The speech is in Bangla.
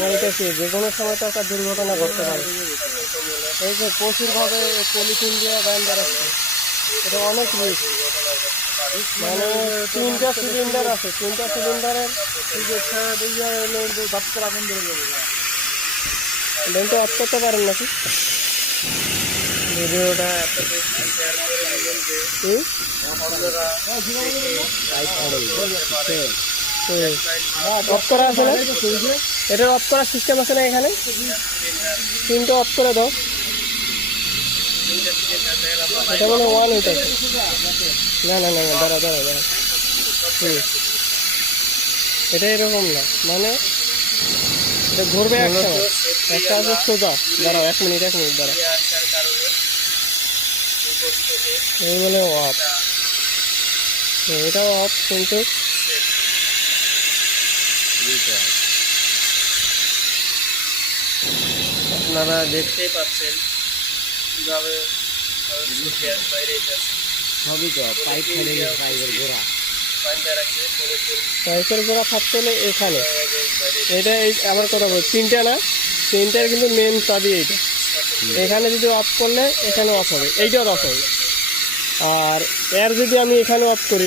বলতেছি যে কোনো সময় তো একটা দুর্ঘটনা ঘটতে পারে। এই যে প্রচুরভাবে পলিথিন দিয়ে ব্যান বেড়াচ্ছে, এটা অনেক রিস্ক। মানে তিনটা সিলিন্ডার আছে, তিনটা সিলিন্ডারের ব্যানটা অফ করতে পারেন নাকি? ভিডিওটা অফ করা আছে না? এটা অফ করার সিস্টেম আছে না এখানে? তিনটা অফ করে দাও। এটা মানে ওয়ান হইতেছে। না না না না, দাঁড়া দাঁড়া দাঁড়া। এটা এরকম না, মানে এটা ঘুরবে একটা একটা আছে সোজা। দাঁড়াও, এক মিনিট দাঁড়াও। এই বলে অফ, এটাও অফ, কিন্তু আপনারা দেখতেই পাচ্ছেন কিভাবে গ্যাস বাইরে সবই তো পাইপ ফেলে গেছে, পাইপের গোড়া থাকতে হলে এখানে এটা আমার কথা বল, তিনটা না, তিনটার কিন্তু মেন চাবি এইটা। এখানে যদি অফ করলে এখানে অফ হবে, এইটাও অফ হবে। আর এর যদি আমি এখানে অফ করি,